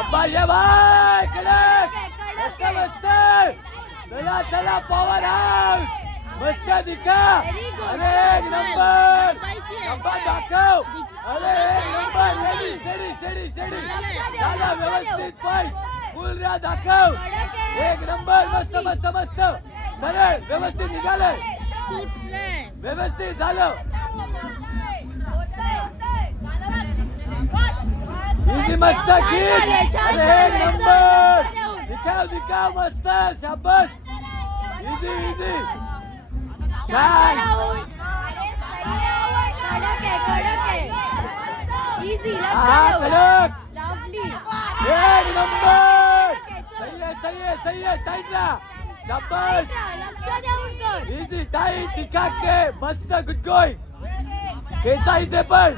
शाबाश आहे भाई, कडक मस्त मस्त. चला चला पॉवर हाऊस, मस्त दिखा. अरे एक नंबर, नंबर दाखव. अरे एक number. Ready steady steady steady. झाला व्यवस्थित पाय फुल रा दाखव. एक नंबर. मस्त मस्त मस्त. सरळ व्यवस्थित निघालंय, व्यवस्थित झालं. इजी मस्त किक. अरे एक नंबर. दिखाव दिखाव मस्त. शाबाश. Easy easy. छान. हा कडक. एक नंबर. सही आहे सही आहे सही आहे. टाईटला. शाबाश. Easy tight. दिखा के मस्त. Good going. खेचा इथे पण.